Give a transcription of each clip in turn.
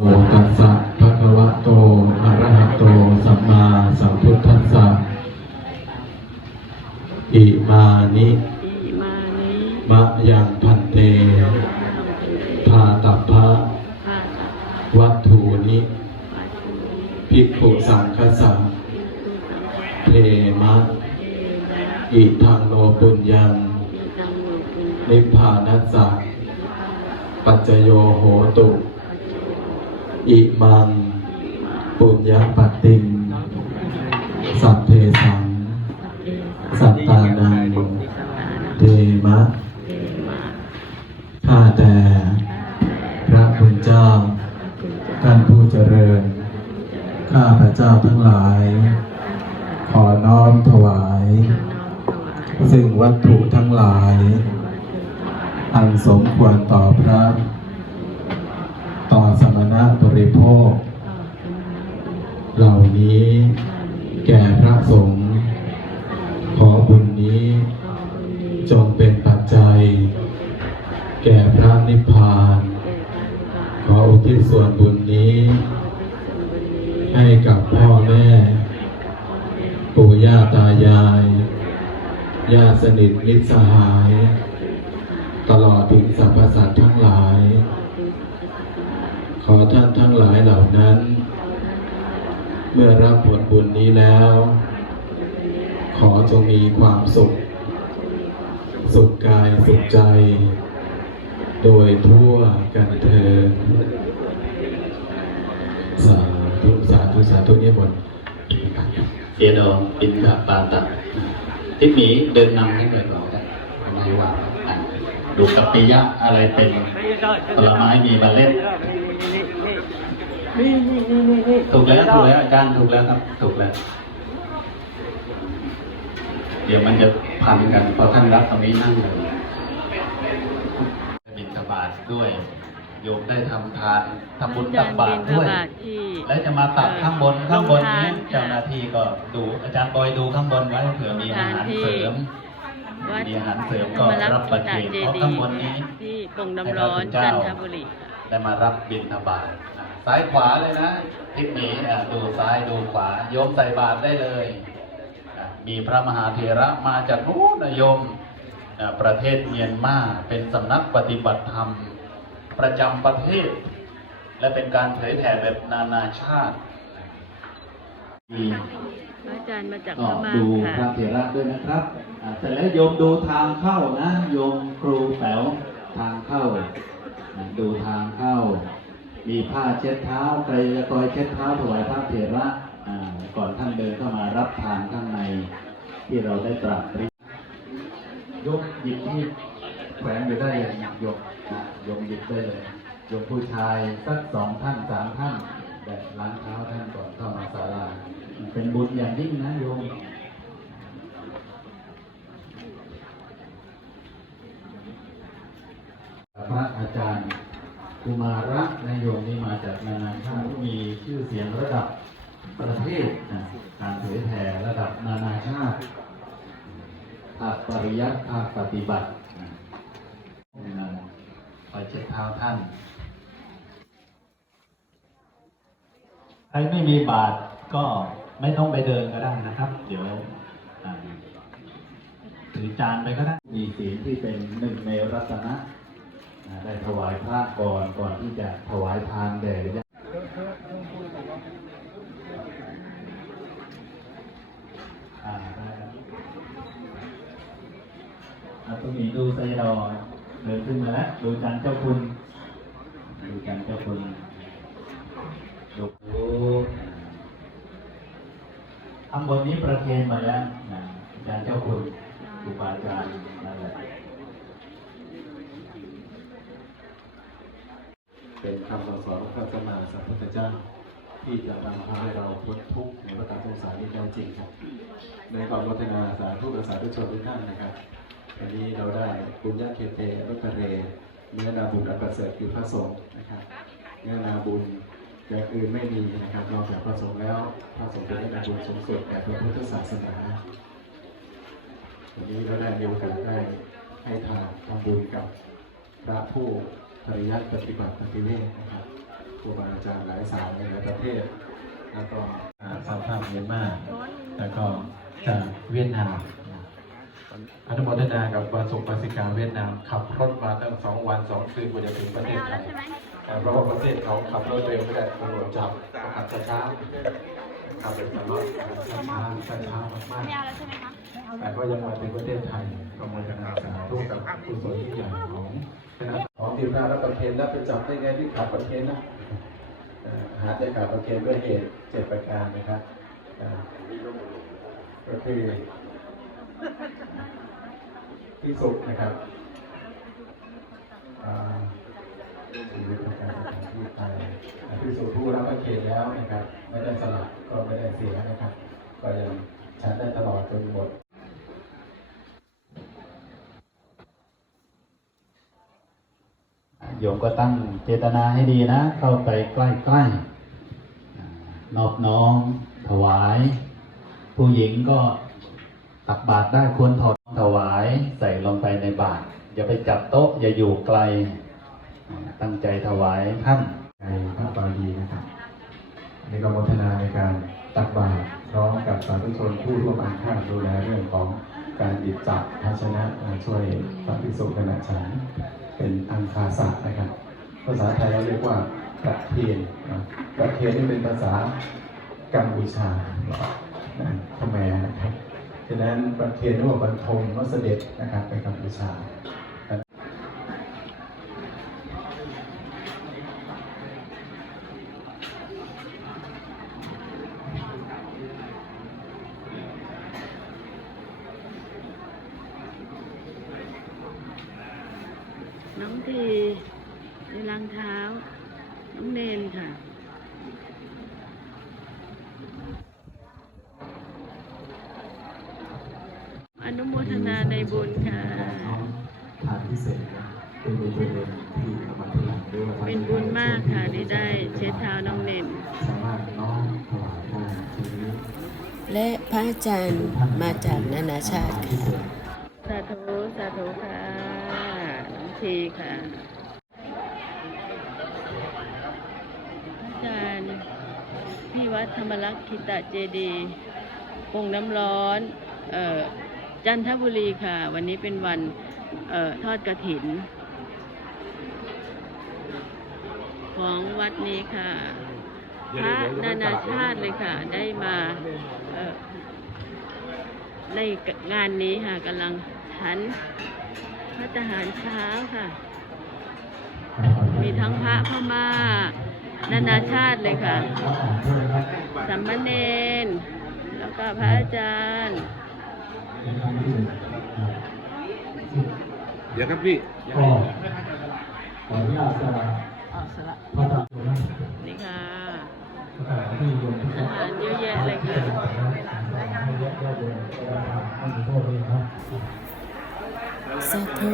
โอตัสสะภะคะวะโต อะระหะโต สัมมาสัมพุทธัสสะ อิมานิอิมานิมะยังพันเตภาตัพพะภะวัตถุนิภิกขุสังคสังภิกขุสังฆเทมะเทนะอิทังโนปุญญัง นิพพานัสสะปัจโยโหตุ อิมัง ปุญญปติง สัพเพสัง สัตตานังเทมะข้าแต่พระคุณเจ้าท่านผู้เจริญ ข้าพระเจ้าทั้งหลาย ขอน้อมถวาย ซึ่งวัตถุทั้งหลาย อันสมควรต่อพระ ต่อสมณะบริโภค เหล่านี้แก่พระสงฆ์ขอบุญนี้จงเป็นปัจจัย แก่พระนิพพาน ขออุทิศส่วนบุญนี้ ให้กับพ่อแม่ ปู่ย่าตายายญาติสนิทมิตรสหาย ตลอดถึงสรรพสัตว์ทั้งหลาย ขอท่านทั้งหลายเหล่านั้น เมื่อรับผลบุญนี้แล้ว ขอจงมีความสุข สุขกายสุขใจ โดยทั่วกันเทินสาธุสาธุสาธุนิมนต์เสียดองปินกับปาตัดทิศหมีเดินนำให้หน่อยก่อนทำไมว่าอะดูกับปิยะอะไรเป็นผลไม้มีเล็ด ถูกแล้วถูกแล้วอาจารย์ถูกแล้วครับ ถูกแล้ว เดี๋ยวมันจะพันกันพอท่านรับตรงนี้นั่งเลยบิณฑบาตด้วย โยมได้ทำทานทำบุญตักบาตรด้วยจารย์บิณฑบาตที่และจะมาตักข้างบนข้างบนนี้โรงทานเจ้าหน้าที่ก็ดู อาจารย์บอยดูข้างบนไว้เผื่อมีอาหารเสริมวัดมีอาหารเสริมก็ธรรมรัรับประตเคนเจเพราะดีข้างบนย์นี้ที่ปงน้ำร้อนจันทบุรีค่ะได้มารับบิณฑบาตนะ ซ้ายขวาเลยนะทิศนี้อะดูซ้ายดูขวาโยมใส่บาตรได้เลยอะมีพระมหาเถระมาจากนู้นนะโยมอะประเทศเมียนมาเป็นสำนักปฏิบัติธรรม ประจำประเทศ และเป็นการเผยแผ่แบบนานาชาติมีพระอาจารย์มาจากพก็ม่าดูพค่ะระเถระด้วยนะครับอ่าเสร็จแล้วโยมดูทางเข้านะ โยมครูแป๋วทางเข้าอ่าดูทางเข้า มีผ้าเช็ดเท้าใครจะคอยเช็ดเท้าถวายพระเถระก่อนท่านเดินเข้ามารับทานข้างในที่เราได้ตรัสรียนยกหยิบที่แขวนอยู่ได้เลยยกอะโยมหยิบได้เลยโยมผู้ชายสักสองท่านสามท่านแบบล้างเท้าท่านก่อนเข้ามาศาลาเป็นบุญอย่างยิ่งนะโยมพระอาจารย์ กุมาระนายโยมนี่มาจากนานาชาติมีชื่อเสียงระดับประเทศนะการเผยแผ่ระดับนานาชาติภาคปริยัติภาคปฏิบัตินะนะคอเช็ดเท้าท่าน ใครไม่มีบาทก็ไม่ต้องไปเดินก็ได้นะครับ เดี๋ยวถือจานไปก็ได้ มีศีลที่เป็นหนึ่งในรัตนะ ได้ถวายพระก่อนก่อนที่จะถวายทานแด่ญาติอ่าได้ครับตรงนี้ดูไซดอเดินขึ้นมาแล้วดูจันเจ้าคุณดูจันเจ้าคุณดูข้างบนนี้ประเคนมาแล้วนะจันเจ้าคุณครูบาอาจารย์นั่นแหละ เป็นคำสอนของพระสัมมาสัมพุทธเจ้า ที่จะนำพาให้เราพ้นทุกข์ในวัฏสงสารนี้ได้จริงครับ ในความวัฒนาสาธุประสาธุชนทุกท่านนะครับวันนี้เราได้บุญญาเคเตรุปเรเนื้อนาบุญอันประเสริฐคือพระสงฆ์นะครับเนื้อนาบุญอย่างอื่นไม่มีนะครับนอกจากพระสงฆ์แล้วพระสงฆ์เป็นเนื้นาบุญสูงสุดแก่พระพุทธศาสนาวันนี้เราได้มีโอกาสได้ให้ทานทำบุญกับพระผู้ ปริยัติปฏิบัติปฏิเวทนะครับรูบาอาจารย์หลายสายหลายประเทศ แล้วก็อ่าสหภาพเมียนมาแล้วก็จากเวียดนามอนุโมทนากับบาสุปาสิกาเวียดนามขับรถมาตั้งสองวันสองคืนกว่าจะถึงประเทศไทยแต่เพราะว่าประเทศเขาขับรถเร็วไม่ได้ตำรวจจับต้องขับช้าๆขับแบบตลอดช้าๆช้าๆมากๆ แต่ก็ยังมาถึงประเทศไทยก็มาจากอาสาร่วมกับกุศลที่ใหญ่ของคณะของทีมงานรับประเคนแล้วไปจับได้ไงที่ขาประเคนนะหาได้ขาประเคนด้วยเหตุเจ็ดประการนะครับก็คือที่สุดนะครับอ่าชีวิตประการที่ไปอ่าที่สุดผู้รับประเคนแล้วนะครับ ไม่ได้สลับก็ไม่ได้เสียนะครับ ก็ยัง ใช้ได้ตลอดจนหมดโยมก็ตั้งเจตนาให้ดีนะ เข้าไปใกล้ๆนอบน้อมถวาย ผู้หญิงก็ตักบาตรได้ควรถอดถวายใส่ลงไปในบาตรอย่าไปจับโต๊ะ อย่าอยู่ไกล ตั้งใจถวายท่านในพระบาลีนะครับอันนี้ก็โมทนาในการตักบาตร ร้อมกับสาธุชนผู้ร่วมอันค่าดูแลเรื่องของการหยิบจับภาชนะมาช่วยพระภิกษุขณะฉันเป็นอังคาสะนะครับ ภาษาไทยเราเรียกว่าประเคนนะประเคนนี่เป็นภาษากัมพูชานะขแมนะครับฉะนั้นประเคนหรือว่าบรรทมวัสเด็จนะครับเป็นกัมพูชา น้องทีในรางเท้า น้องเนนค่ะ อนุโมทนาในบุญค่ะ ทานพิเศษนะเป็นบุญตัวเองที่เอามาทีหลังด้วยว่าเป็นบุญมากค่ะที่ได้เช็ดเท้าน้องเนน สามารถน้อมถวายได้ทีนี้และพระอาจารย์มาจากนานาชาติค่ะ สาธุ สาธุค่ะ น้องทีค่ะอาจารย์ที่วัดธรรมรักษ์คิตะเจดีย์ปงน้ำร้อนเอ่อจันทบุรีค่ะ วันนี้เป็นวันออทอดกระถิน ของวัดนี้ค่ะพระนานาชาติเลยค่ะ ได้มาออในงานนี้ค่ะกำลังฉัน พระทหารเช้าค่ะ มีทั้งพระพม่า นานาชาติเลยค่ะสัมมเนนแล้วก็พระอาจารย์ เดี๋ยวครับพี่ก็ขออนุญาตจะพระตาโยมนี่ค่ะพระตาที่โยมที่อาหารเยอะแยะเลยค่ะ สาธุ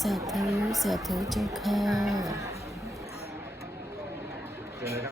สาธุสาธุเจ้าค่ะ